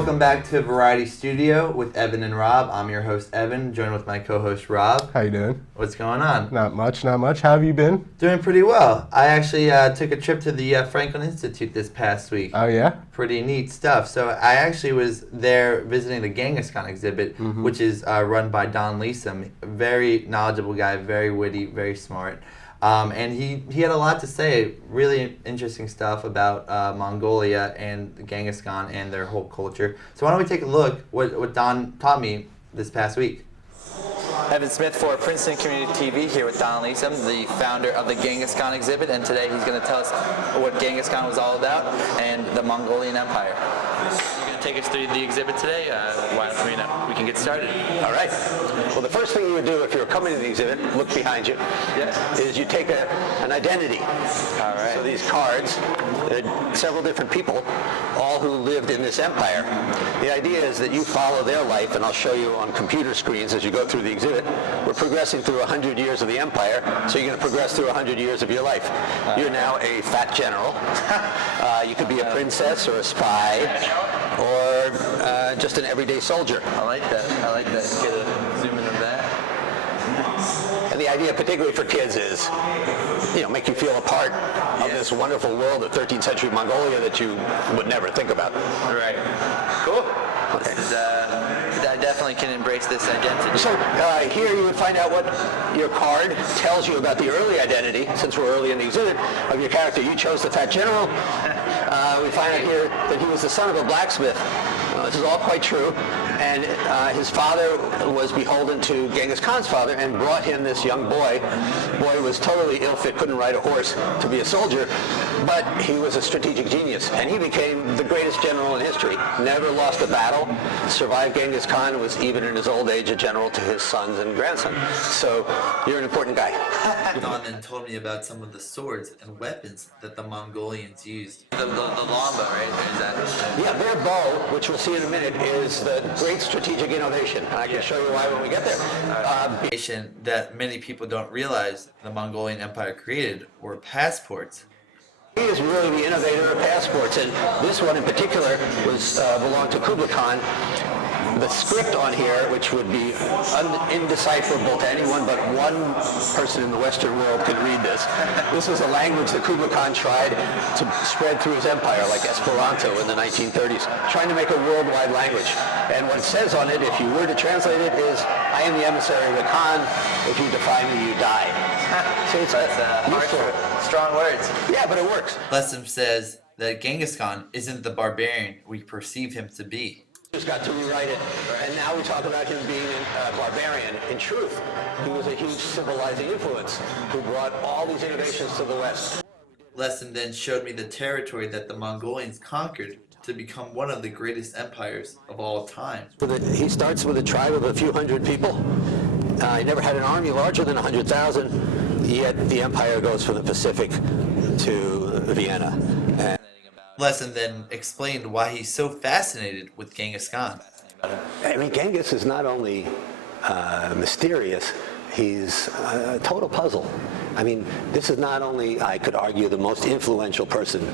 Welcome back to Variety Studio with Evan and Rob. I'm your host, Evan, joined with my co-host, Rob. How you doing? What's going on? Not much. How have you been? Doing pretty well. I actually took a trip to the Franklin Institute this past week. Oh, yeah? Pretty neat stuff. So I actually was there visiting the Genghis exhibit, which is run by Don Lessim. Very knowledgeable guy, very witty, very smart. And he had a lot to say, really interesting stuff about Mongolia and Genghis Khan and their whole culture. So why don't we take a look what Don taught me this past week. Evan Smith for Princeton Community TV here with Don Lessim, the founder of the Genghis Khan exhibit, and today he's going to tell us what Genghis Khan was all about and the Mongolian Empire. You're going to take us through the exhibit today. Get started. All right. Well, the first thing you would do if you're accompanying the exhibit, look behind you. Is you take an identity. These cards, there's several different people, all who lived in this empire. The idea is that you follow their life, and I'll show you on computer screens as you go through the exhibit. We're progressing through 100 years of the empire, so you're going to progress through 100 years of your life. You're now a fat general. You could be a princess or a spy, or just an everyday soldier. I like that. Get a zoom of that. And the idea, particularly for kids, is make you feel a part in this wonderful world of 13th century Mongolia that you would never think about. Right. Cool. I definitely can embrace this identity. So here you would find out what your card tells you about the early identity, since we're early in the exhibit, of your character. You chose the fat general. We find out here that he was the son of a blacksmith. This is all quite true. And his father was beholden to Genghis Khan's father and brought him this young boy. The boy was totally ill-fit, couldn't ride a horse to be a soldier, but he was a strategic genius, and he became the greatest general in history. Never lost a battle, survived Genghis Khan, was even in his old age a general to his sons and grandsons. So you're an important guy. Don then told me about some of the swords and weapons that the Mongolians used. The longbow, right? Yeah, their bow, which we'll see in a minute, is a great strategic innovation. I'll show you why when we get there. That many people don't realize the Mongolian Empire created were passports. He is really the innovator of passports, and this one in particular was belonged to Kublai Khan. The script on here, which would be indecipherable, and one person in the Western world can read this. This is a language that Kublai Khan tried to spread through his empire, like Esperanto in the 1930s, trying to make a worldwide language. And what it says on it, if you were to translate it, is, I am the emissary of the Khan, if you defy me, you die. So it's harsh, strong words. Yeah, but it works. Lessim says that Genghis Khan isn't the barbarian we perceive him to be. Just got to rewrite it, and now we talk about him being barbarian. In truth, he was a huge civilizing influence who brought all these innovations to the West. Lessim then showed me the territory that the Mongolians conquered to become one of the greatest empires of all time. He starts with a tribe of a few hundred people. He never had an army larger than 100,000, yet the empire goes from the Pacific to Vienna. Lessim then explained why he's so fascinated with Genghis Khan. I mean, Genghis is not only mysterious, he's a total puzzle. I mean, this is not only, I could argue, the most influential person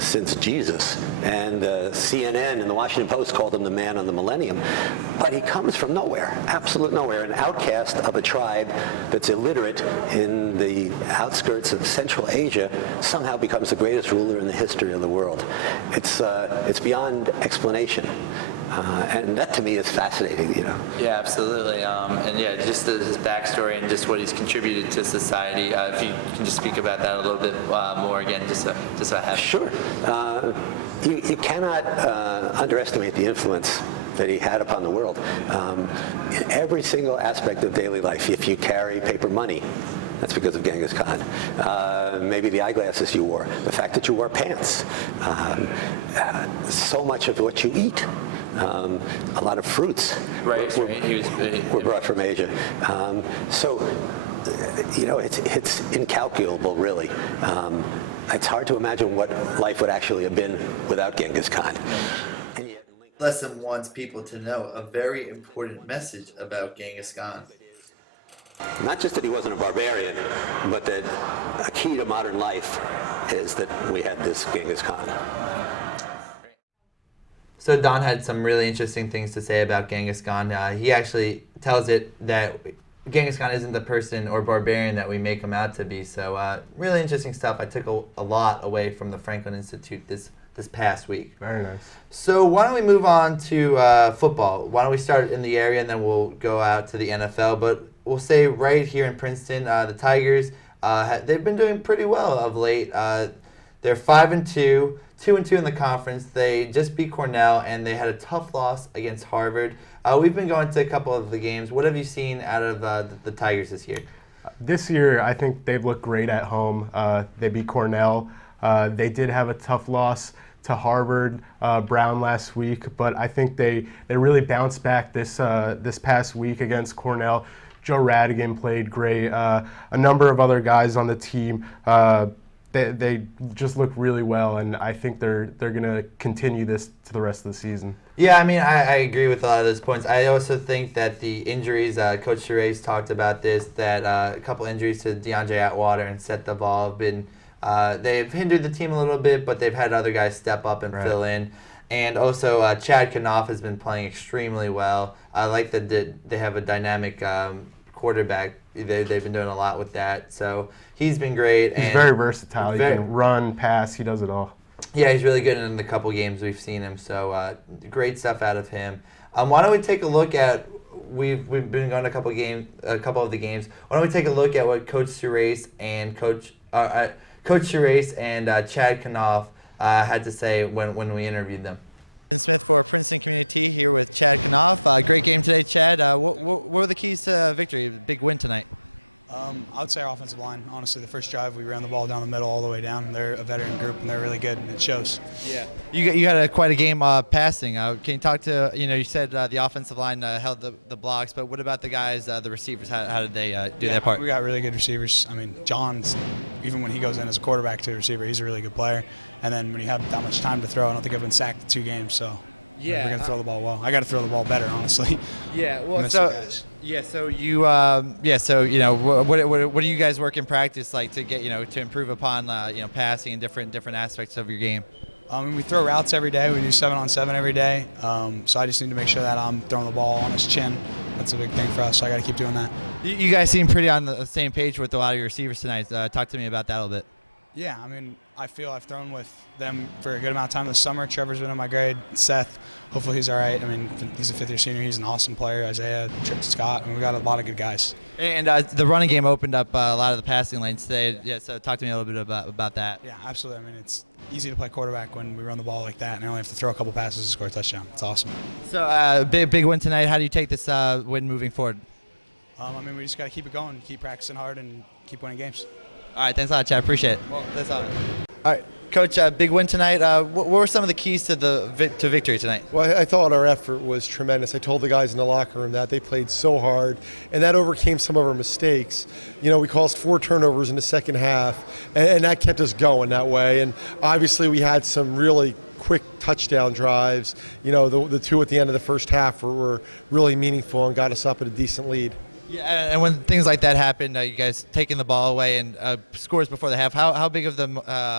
since Jesus, and CNN and the Washington Post called him the man of the millennium, but he comes from nowhere, absolute nowhere, an outcast of a tribe that's illiterate in the outskirts of Central Asia, somehow becomes the greatest ruler in the history of the world. It's beyond explanation, and that to me is fascinating. Yeah, absolutely. And yeah, just the backstory and just what he's contributed to society. If you just speak about that a little bit more again, just Sure. You cannot underestimate the influence that he had upon the world. In every single aspect of daily life, if you carry paper money, that's because of Genghis Khan. Maybe the eyeglasses you wore, the fact that you wore pants, so much of what you eat, a lot of fruits. Right. Were brought from Asia. So, it's incalculable, really. It's hard to imagine what life would actually have been without Genghis Khan. Lessim wants people to know a very important message about Genghis Khan. Not just that he wasn't a barbarian, but that a key to modern life is that we had this Genghis Khan. So Don had some really interesting things to say about Genghis Khan. He actually tells it that Genghis Khan isn't the person or barbarian that we make him out to be. So really interesting stuff. I took a lot away from the Franklin Institute this past week. Very nice. So why don't we move on to football? Why don't we start in the area and then we'll go out to the NFL. But we'll say right here in Princeton, the Tigers, they've been doing pretty well of late. They're 5-2. 2-2 in the conference. They just beat Cornell, and they had a tough loss against Harvard. We've been going to a couple of the games. What have you seen out of the Tigers this year? This year, I think they've looked great at home. They beat Cornell. They did have a tough loss to Harvard Brown last week, but I think they really bounced back this past week against Cornell. Joe Radigan played great. A number of other guys on the team. They just look really well, and I think they're going to continue this to the rest of the season. Yeah, I mean, I agree with a lot of those points. I also think that the injuries, Coach Therese talked about this, that a couple injuries to DeAndre Atwater and Seth Duvall have been, they've hindered the team a little bit, but they've had other guys step up and fill in. And also, Chad Knopf has been playing extremely well. I like that they have a dynamic quarterback. They've been doing a lot with that. So he's been great. He's very versatile. He can run, pass. He does it all. Yeah, he's really good in the couple games we've seen him. So great stuff out of him. Why don't we take a look at? We've been going to a couple of the games. Why don't we take a look at what Coach Therese and Coach Therese and Chad Knopf had to say when we interviewed them. Smith for Princeton Community here with Chad Knopf. Great game today, Chad. What were the keys to victory? Big win tonight. I would say our offensive line. Honestly, the first drive we ran the ball down the middle all the way down. They're a veteran group and they're really good, and it shows. Yeah. You had quite a game passing. Can you talk to you said the offensive line held the blocks, but what about the guys, the receivers? How did they do their part? We got really good receivers. I mean, John's, even when he goes in as a quarterback to a receiver, he's a really good player. And then when you have that much time to throw, I don't think I've been sacked in 2 games, so. Yeah, we're gonna throw the ball well. I got to throw the ball better, honestly. Yeah, well, so you, what do you guys work in practice like to get to improve upon passing and different aspects of your game? We throw routes every day. We do 7-on-7 every day. So I just need to make sure that I'm throwing the ball on his chin. That's a big thing for us. So I got to keep doing that. You guys seem pretty on the same page with a lot of your receivers tonight. Talk to me about that a little bit. Yeah, I mean, I feel I've thrown with them for a good amount of time this summer. Trevor's been in my grade. Seth, hopefully he's all right. I mean, he's a 5th-year senior. He's an awesome player. Isaiah, Scott, and we got a lot of good guys. And the running game opened up a lot of the passing lanes today. Yeah, so talk to me a little bit about that. Yeah, absolutely. I mean, it's easy to play quarterback when we run the ball like that, and I only have to throw a couple passes to score a touchdown. It's awesome. So big win tonight. How do you take this win moving forward? I mean, we just got to keep it going, keep practicing hard, and keep winning games. All right, thanks a lot, Chad. Appreciate it. Well, that's all. All right, Coach, big win tonight. What were some of the keys to victory tonight? Well, I thought our effort was tremendous. I told the guys in the locker room that they played so hard, and that overcame some of our mistakes. We caused 4 turnovers in the second half, and that kept us going that way. And obviously, we had some really quick touchdown drives. The 2 at the end of the first half were really meaningful and got us up at a decent lead. Yeah, and when things like that happen, you guys taking the ball away and scores before the half, how big of the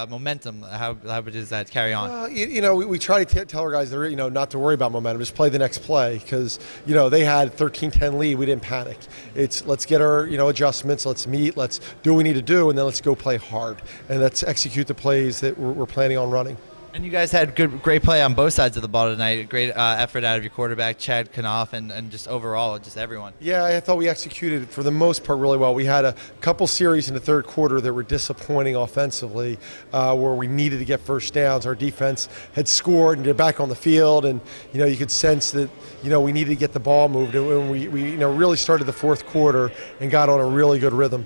momentum, how does that carry on? We try to tell our guys not to worry about momentum, just play the next play because, they had 13-10 lead. We didn't panic. Let's get our, adjustments, let's meet, let's do what we need to do, and then let's go play hard. And let's execute the plays that we're planning on running. And you guys had great play on both sides of the ball tonight. Great effort out of your quarterback, Chad Knopf, and just overall, just everyone. Yeah, I thought we executed for the most part really well. We had a couple series in the third quarter that were disappointing offensively, where we needed to get first downs. Our defense had scored and get back on the field, and you could sense that we needed to get the ball moved. And we really started the fourth quarter and got on a really good rhythm.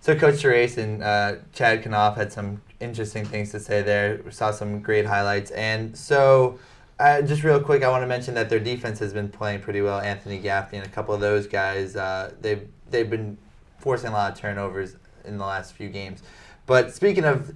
So Coach Therese and Chad Knopf had some interesting things to say there. We saw some great highlights. And so just real quick, I want to mention that their defense has been playing pretty well. Anthony Gaffney and a couple of those guys, they've been forcing a lot of turnovers in the last few games. But speaking of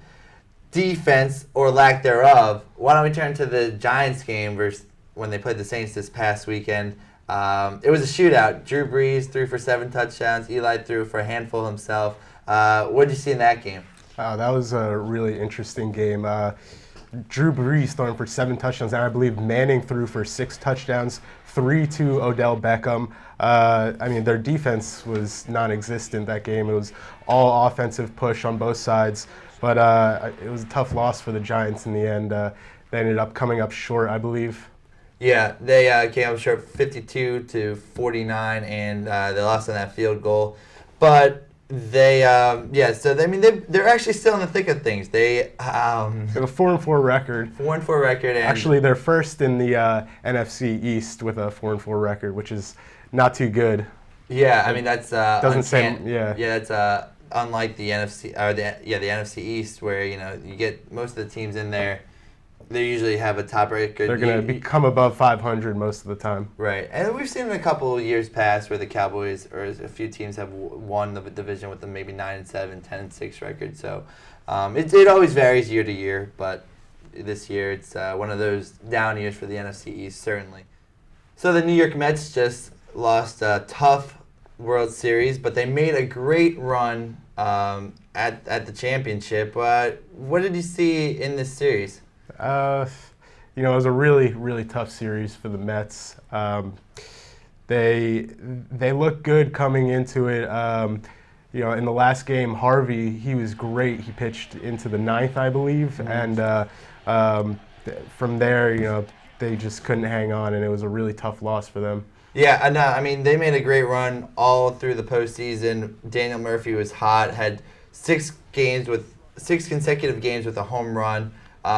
defense or lack thereof, why don't we turn to the Giants game versus when they played the Saints this past weekend. It was a shootout. Drew Brees threw for 7 touchdowns. Eli threw for a handful himself. What did you see in that game? That was a really interesting game. Drew Brees throwing for 7 touchdowns, and I believe Manning threw for 6 touchdowns, 3 to Odell Beckham. I mean, their defense was non-existent that game. It was all offensive push on both sides, but it was a tough loss for the Giants in the end. They ended up coming up short, I believe. Yeah, they came up short 52-49, and they lost on that field goal. But they, they're actually still in the thick of things. They have a 4-4 record. 4-4 record. And actually, they're first in the NFC East with a 4-4 record, which is not too good. Yeah, I mean that's doesn't say that's unlike the NFC or the NFC East, where you get most of the teams in there. They usually have a top record. They're going to become above 500 most of the time. Right. And we've seen in a couple of years past where the Cowboys or a few teams have won the division with a maybe 9-7, 10-6 record. So it always varies year to year, but this year it's one of those down years for the NFC East, certainly. So the New York Mets just lost a tough World Series, but they made a great run at the championship. What did you see in this series? It was a really, really tough series for the Mets. They looked good coming into it. In the last game, Harvey, he was great. He pitched into the 9th, I believe, and from there, they just couldn't hang on, and it was a really tough loss for them. Yeah, I mean, they made a great run all through the postseason. Daniel Murphy was hot, had 6 consecutive games with a home run.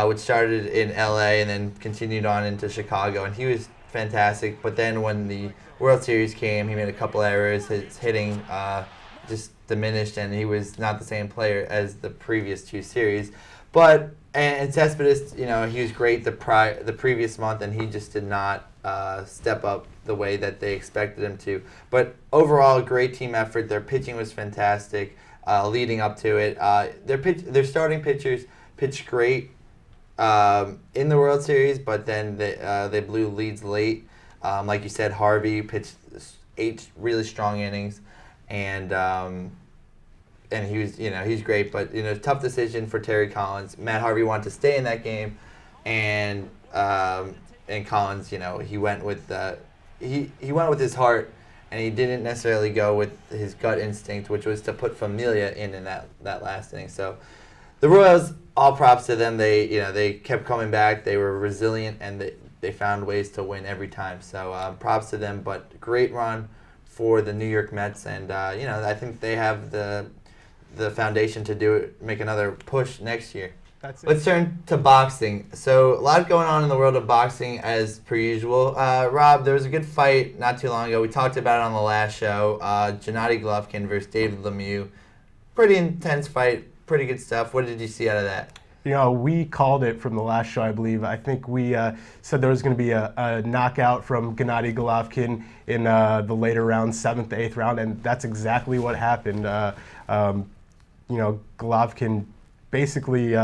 Which started in LA and then continued on into Chicago, and he was fantastic. But then when the World Series came, he made a couple errors. His hitting just diminished, and he was not the same player as the previous 2 series. But and Cespedes, he was great the previous month, and he just did not step up the way that they expected him to. But overall, great team effort. Their pitching was fantastic leading up to it. Their starting pitchers pitched great in the World Series, but then they blew leads late. Like you said, Harvey pitched 8 really strong innings, and he was he's great. But tough decision for Terry Collins. Matt Harvey wanted to stay in that game, and Collins he went with he went with his heart, and he didn't necessarily go with his gut instinct, which was to put Familia in that last inning. So the Royals, all props to them. They kept coming back. They were resilient, and they found ways to win every time. So props to them. But great run for the New York Mets, and I think they have the foundation to make another push next year. That's it. Let's turn to boxing. So a lot going on in the world of boxing as per usual. Rob, there was a good fight not too long ago. We talked about it on the last show. Gennady Golovkin versus David Lemieux. Pretty intense fight. Pretty good stuff. What did you see out of that? We called it from the last show, I believe. I think we said there was going to be a knockout from Gennady Golovkin in the later rounds, 7th to 8th round, and that's exactly what happened. Golovkin basically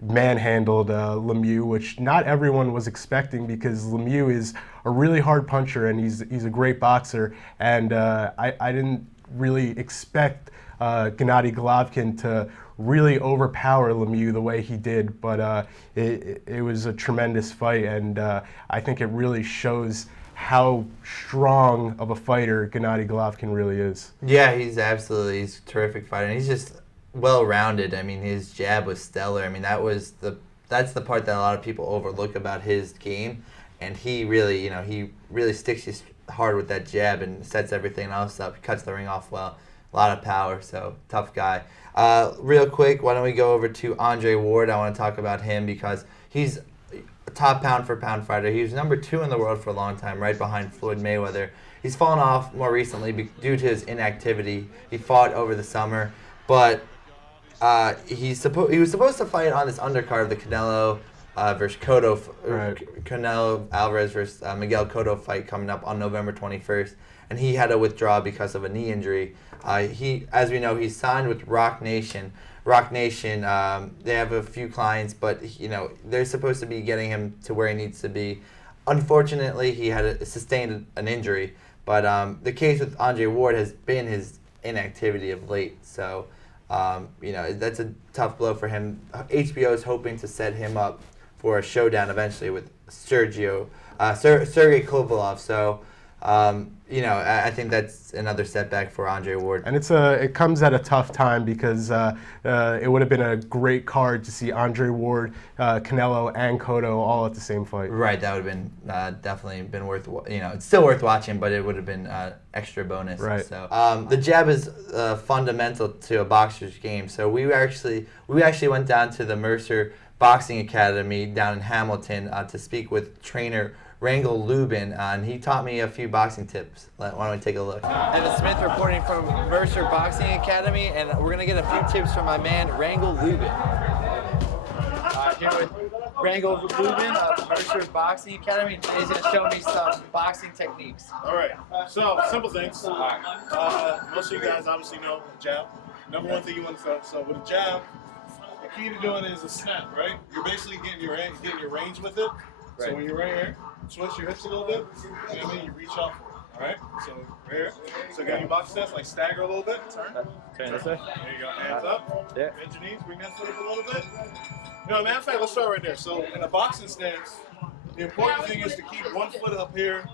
manhandled Lemieux, which not everyone was expecting, because Lemieux is a really hard puncher and he's a great boxer, and I didn't really expect Gennady Golovkin to really overpower Lemieux the way he did, but it was a tremendous fight, and I think it really shows how strong of a fighter Gennady Golovkin really is. Yeah, he's a terrific fighter, and he's just well-rounded. I mean, his jab was stellar. I mean, that's the part that a lot of people overlook about his game, and he really, he really sticks you hard with that jab and sets everything else up. He cuts the ring off well. A lot of power, so tough guy. Real quick, why don't we go over to Andre Ward? I want to talk about him because he's a top pound-for-pound fighter. He was number 2 in the world for a long time, right behind Floyd Mayweather. He's fallen off more recently due to his inactivity. He fought over the summer, but he was supposed to fight on this undercard of the Canelo versus Cotto, right. Canelo Alvarez versus Miguel Cotto fight coming up on November 21st, and he had to withdraw because of a knee injury. As we know, he's signed with Rock Nation. Rock Nation, they have a few clients, but they're supposed to be getting him to where he needs to be. Unfortunately, he had sustained an injury, but the case with Andre Ward has been his inactivity of late. So, that's a tough blow for him. HBO is hoping to set him up for a showdown eventually with Sergey Kovalev. So, I think that's another setback for Andre Ward. And it comes at a tough time because it would have been a great card to see Andre Ward, Canelo, and Cotto all at the same fight. Right, that would have been definitely been worth. It's still worth watching, but it would have been extra bonus. Right. So the jab is fundamental to a boxer's game. So we actually went down to the Mercer Boxing Academy down in Hamilton to speak with trainer Rangel Lubin, and he taught me a few boxing tips. Why don't we take a look? Evan Smith reporting from Mercer Boxing Academy, and we're going to get a few tips from my man Rangel Lubin. Here with Rangel Lubin of Mercer Boxing Academy, and today's going to show me some boxing techniques. All right, so simple things. Most of you guys obviously know the jab. Number one thing you want to throw. So with a jab, the key to doing it is a snap, right? You're basically getting your range with it. So when you're right here, twist your hips a little bit, you know what I mean? You reach up, all right? So right here, so getting your box stance, like stagger a little bit, turn. There you go, hands up, bend your knees, bring that foot up a little bit. Matter of fact, let's start right there. So in a boxing stance, the important thing is to keep one foot up here,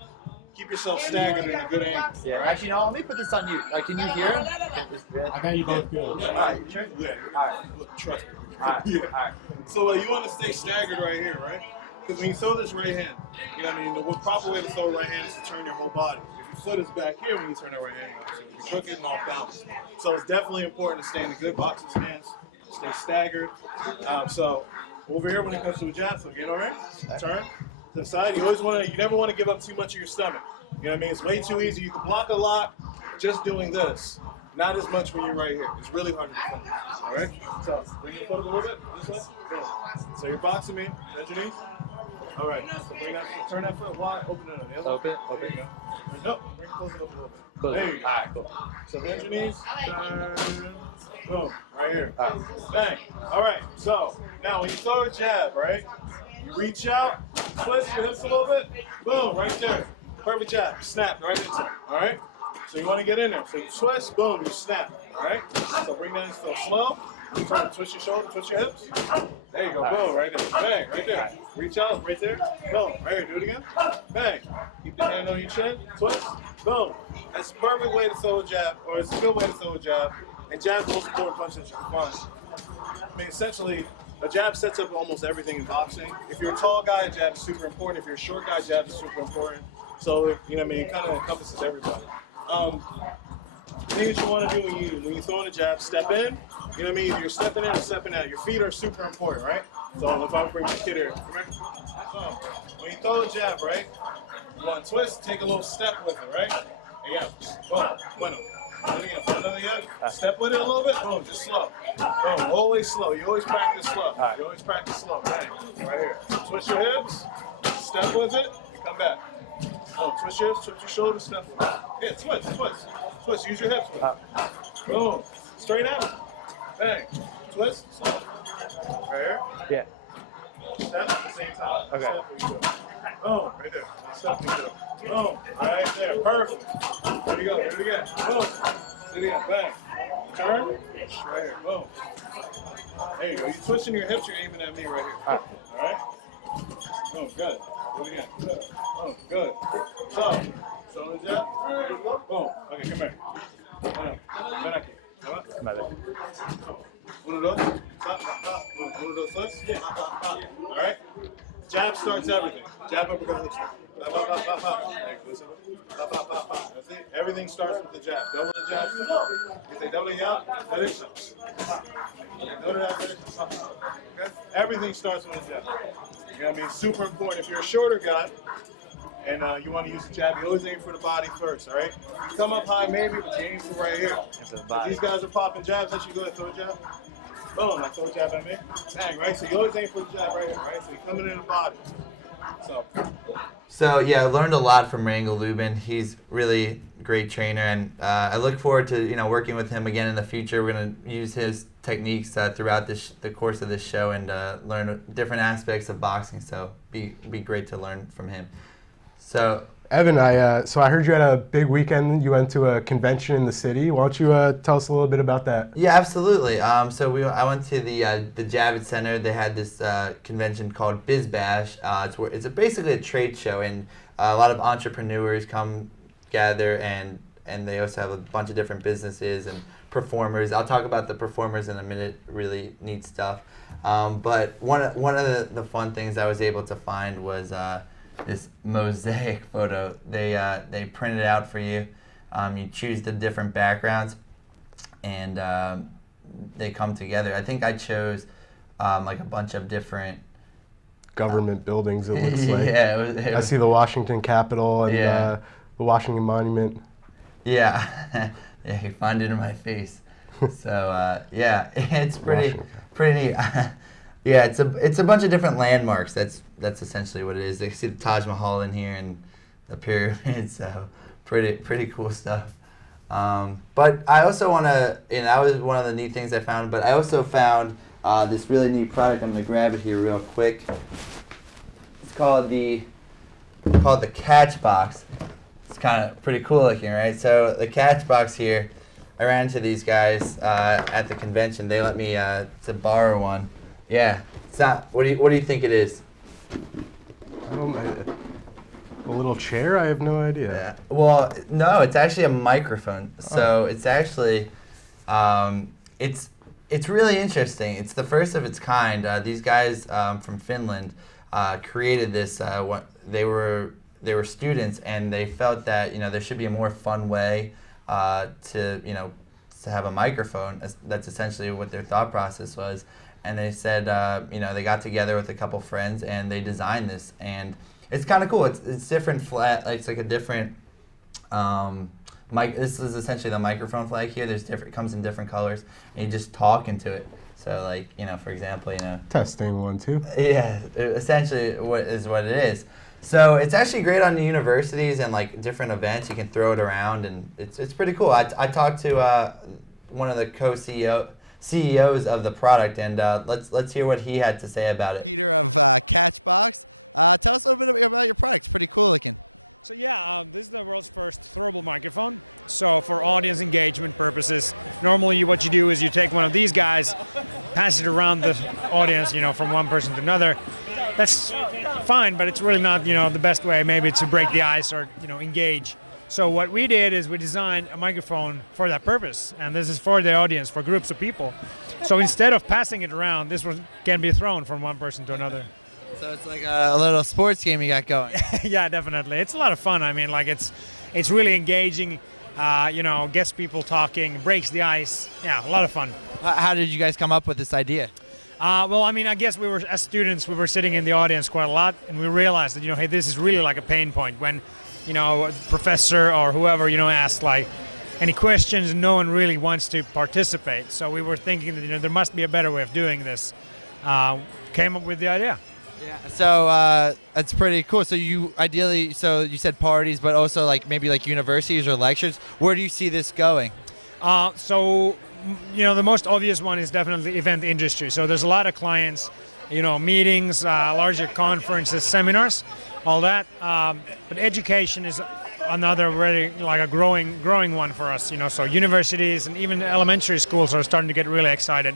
keep yourself staggered in a good angle. Yeah, actually, no, let me put this on you. Can you hear him? I got you both good. Yeah, all right, look, trust me. Yeah. So you want to stay staggered right here, right? Because when you throw this right hand, the proper way to throw a right hand is to turn your whole body. If your foot is back here when you turn the right hand, it's crooked and off balance. So it's definitely important to stay in a good boxing stance, stay staggered. So over here when it comes to a jab, so again, all right, turn to the side. You never want to give up too much of your stomach. It's way too easy. You can block a lot just doing this. Not as much when you're right here. It's really hard to defend. All right? So bring your foot a little bit this way. So you're boxing me, bend your knee. All right, so turn that foot wide, open it up. Yeah, okay, there you go. Nope, bring it over. So there you go. All right, cool. So bend your knees. Boom, right here. Bang. All right, so now when you throw a jab, right, you reach out, twist your hips a little bit. Boom, right there. Perfect jab. Snap right into it. All right? So you want to get in there. So you twist, boom, you snap. All right? So bring that in slow. Turn, twist your shoulder, twist your hips. There you go, boom, right there. Bang, right there. Reach out, right there. Boom, right here, do it again. Bang. Keep the hand on your chin, twist, boom. That's a perfect way to throw a jab, or it's a good way to throw a jab. And jab's the most important punch that you can find. Essentially, a jab sets up almost everything in boxing. If you're a tall guy, a jab is super important. If you're a short guy, jab is super important. So, it kind of encompasses everybody. Things you want to do when you throw in a jab, step in. You're stepping in or stepping out. Your feet are super important, right? So if I bring my kid here, right? So when you throw a jab, right? You want to twist, take a little step with it, right? Again, boom, bueno. Another again. Step with it a little bit. Boom, just slow. Boom, always slow. You always practice slow. Bang, right here. Twist your hips, step with it, and come back. Oh, twist your hips, twist your shoulders, step with it. Yeah, twist. Use your hips with it. Boom. Straight out. Bang. Twist. Stop. Right here. Step at the same time. Step with you. Boom. Right there. Step with you. Boom. Right there. Perfect. There you go. Do it again. Boom. Do it again. Bang. Turn. Right here. Boom. There you go. You're twisting your hips. You're aiming at me right here. All right. Boom. Good. Do it again. Good. Boom. Good. So the jab. Boom. Okay, come here. One of those. Stop. One of those flips. All right. Jab starts everything. Jab, uppercut, hook. That's it. Everything starts with the jab. Double the jab. If they double it out, let it stop. Okay? Everything starts with the jab. It's super important. If you're a shorter guy and you want to use the jab, you always aim for the body first, all right? Come up high, maybe, but aim for right here. If these guys are popping jabs, let you go ahead and throw a jab. Boom, I throw a jab at me. Bang, right? So you always aim for the jab right here, right? So you're coming in the body. So yeah, I learned a lot from Rangel Lubin. He's really a great trainer, and I look forward to working with him again in the future. We're going to use his techniques throughout the course of this show and learn different aspects of boxing. So be great to learn from him. So Evan, so I heard you had a big weekend. You went to a convention in the city. Why don't you tell us a little bit about that? Yeah, absolutely. I went to the Javits Center. They had this convention called Biz Bash. It's basically a trade show, and a lot of entrepreneurs come gather, and they also have a bunch of different businesses and performers. I'll talk about the performers in a minute. Really neat stuff. But one of the fun things I was able to find was this mosaic photo. They print it out for you. You choose the different backgrounds, and they come together. I think I chose like a bunch of different government buildings. It looks like. Yeah, I see the Washington Capitol and the Washington Monument. Yeah, yeah, you find it in my face. So yeah, it's pretty neat. Yeah, it's a bunch of different landmarks. That's essentially what it is. They see the Taj Mahal in here and the pyramids. So pretty cool stuff. But I also want to, that was one of the neat things I found. But I also found this really neat product. I'm gonna grab it here real quick. It's called the Catch Box. It's kind of pretty cool looking, right? So the Catch Box here, I ran into these guys at the convention. They let me to borrow one. Yeah, it's not. What do you think it is? I don't know. A little chair? I have no idea. Yeah. Well, no, it's actually a microphone. So it's actually, it's really interesting. It's the first of its kind. These guys from Finland created this. They were students, and they felt that there should be a more fun way to have a microphone. That's essentially what their thought process was. And they said, they got together with a couple friends and they designed this, and it's kind of cool. It's different flat. It's like a different mic. This is essentially the microphone flag here. It comes in different colors, and you just talk into it. So for example, testing 1 2. Yeah, essentially what it is. So it's actually great on the universities and different events. You can throw it around, and it's pretty cool. I talked to one of the CEOs of the product, and let's hear what he had to say about it. Peter of Catchbox. Tell us a little bit about your product. It's pretty cool looking. So this is the world's first throwable microphone. So for audience engagement purposes, normally what you do is you take one of these guys, pass it around the audience, from one person to another. That's fine, but it's really not, the best way maybe to break the ice or, engage. So what we did is we designed a microphone for that purpose, and this is for the audience, for groups of people. So instead of passing it around, this one can be thrown from one person to another. So it's like a little sports game you got going. Yeah, definitely. It's a lot of fun. I mean, it's really engaging. Gets people talking, breaks the ice. Yeah, a lot of fun. How did you guys come up with this idea? I guess we were, as students, we were sitting in the audience quite a lot, and we realized that, hey, this is really like a pain point when, a professor or whoever, asks any questions, and no one really wants to participate. So we were thinking that, there must be a better way of doing this. Came up with the idea. Yeah. So that's pretty cool. So you you said parties, but also maybe universities or lectures. Where do you see this going? The most obvious one is definitely event industry. So there's a lot of clients, meetings, larger conferences, seminars, all that. But education is another really a growing one for us. So universities and even elementary schools are starting to get really excited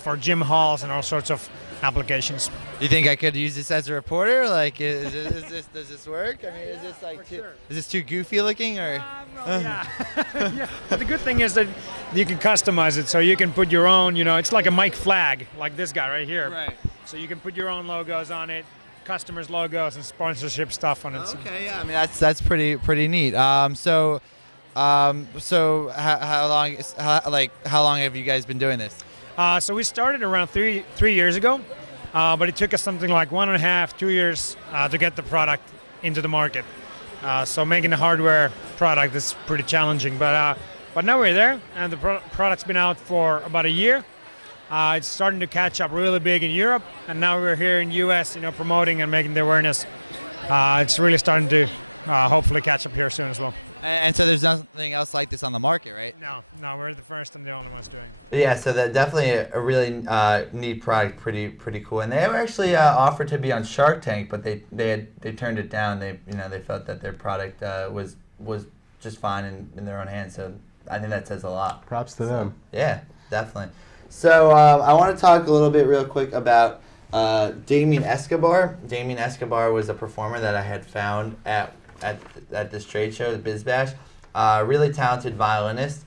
for gym halls and all sorts of applications. Do you think I could use this as a reporter? Does this work? I mean, is this too goofy looking or? Yeah. Yeah. But the good thing is that you can customize it, so you can put your own. It's like a mic flag, like this guy right here. Right. So you can put your own logos on it, customers' logos and sponsorship stuff on it. Okay. Yeah. I mean, that's pretty neat. So how long have you guys been doing this? So we started around three years ago, but it took us something like 1.5, 2 years to get the product into the market. So making a hardware product is pretty challenging, but now we're there, and the product's been out for about a year. It's starting to catch up really big in Europe, and now we're here in US, promoting and making the awareness. It's really starting to hopefully catch up here soon as well. And so there's nothing else like this on the market, right? No, we're the first and the only ones doing it. But yeah, so that definitely a really neat product, pretty cool. And they were actually offered to be on Shark Tank, but they turned it down. They felt that their product was just fine in their own hands. So I think that says a lot. Props to them. Yeah, definitely. So I want to talk a little bit real quick about Damien Escobar. Damien Escobar was a performer that I had found at this trade show, the Biz Bash. Really talented violinist.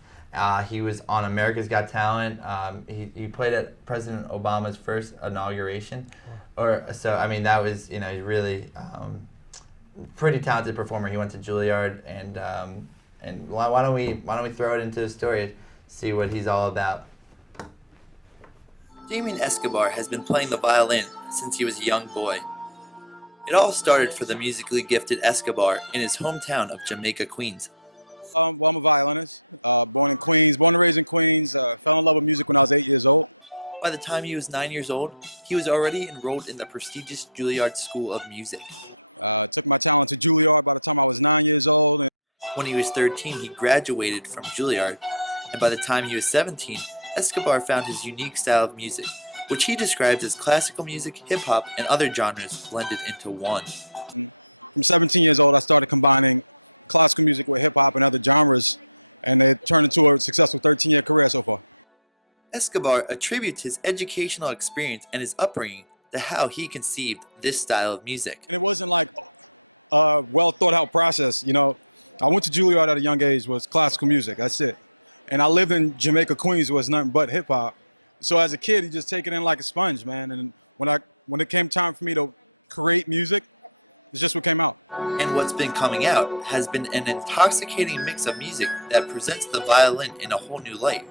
He was on America's Got Talent. He played at President Obama's first inauguration. That was he's really pretty talented performer. He went to Juilliard, and why don't we throw it into the story, see what he's all about. Damien Escobar has been playing the violin since he was a young boy. It all started for the musically gifted Escobar in his hometown of Jamaica, Queens. I'm a violinist, born in Queens, born and raised in Queens. Fell in love with music when I was 8 years old. By the time he was 9 years old, he was already enrolled in the prestigious Juilliard School of Music. Took my talent to Juilliard by the time I was 9 years old. When he was 13, he graduated from Juilliard, and by the time he was 17, Escobar found his unique style of music, which he describes as classical music, hip-hop, and other genres blended into one. From 17 years old, I started combining classical music with hip-hop and other genres, and it turned into a successful 13-year career so far. Escobar attributes his educational experience and his upbringing to how he conceived this style of music. And it wasn't like a well-thought-out process, I went to Juilliard at a young age, was classical music, that's it. And I lived in Jamaica, Queens, where it's nothing but hip-hop. So as a kid, you just take it in like a sponge, man. And when it came time for me to create music, it's just what came out. And what's been coming out has been an intoxicating mix of music that presents the violin in a whole new light.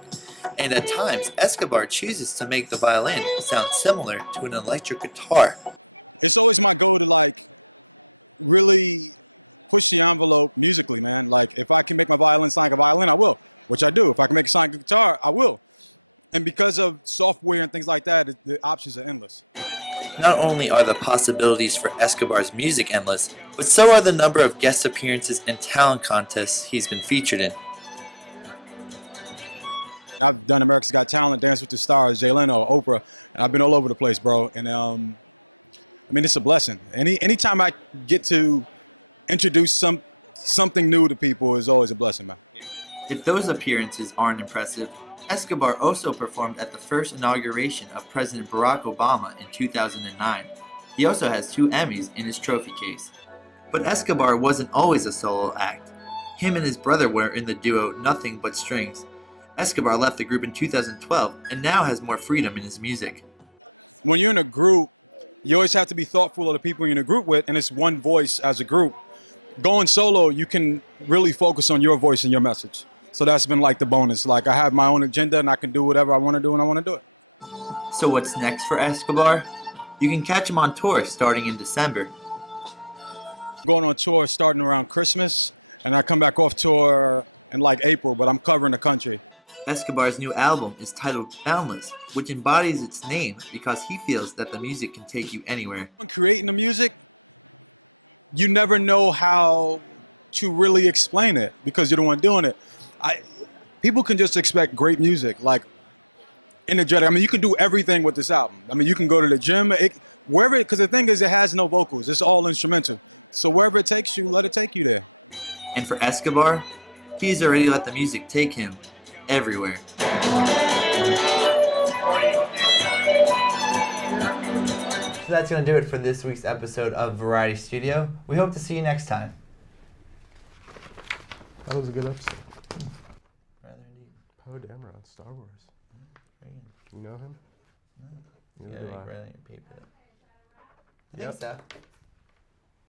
And at times, Escobar chooses to make the violin sound similar to an electric guitar. It's always my goal to really push the envelope musically, man. If I can make my violin sound like a violin, I will, which I do. If I can make it sound like a guitar, I will. And because of software and things like that, the options are endless. Not only are the possibilities for Escobar's music endless, but so are the number of guest appearances and talent contests he's been featured in. I've done America's Got Talent, Dance with the Stars, Jay Leno, Oprah, and I've been all over the place, bro. And it's a blessing. Anytime I get to introduce something new to people is always a blessing, man. If those appearances aren't impressive, Escobar also performed at the first inauguration of President Barack Obama in 2009. He also has 2 Emmys in his trophy case. But Escobar wasn't always a solo act. Him and his brother were in the duo Nothing But Strings. Escobar left the group in 2012 and now has more freedom in his music. When you're in a group, you always have to be thoughtful of the people you're in a group with, and it's one voice as a group. Going solo, you can really focus on your voice and your message. So that's been the bonus. I have my own agenda and I can do whatever I want to do when I want to do it. So what's next for Escobar? You can catch him on tour starting in December. Going on tour starting around Christmas, and I come back off tour in April, but I'm covering the country. Escobar's new album is titled Boundless, which embodies its name because he feels that the music can take you anywhere. When creating the music, you never know how to really explain it because you're the one doing it. People can just expect great music, energetic. You can do everything with this album. You can go to the gym, wherever, because the thing is, it has no vocals. It's all instrumental. So wherever it takes you, let it take you there. And for Escobar, he's already let the music take him everywhere. So that's going to do it for this week's episode of Variety Studio. We hope to see you next time. That was a good episode. Rather indeed. Poe Dameron, Star Wars. You know him? No. Neither You do gotta I. write on your paper. I think Yep. so.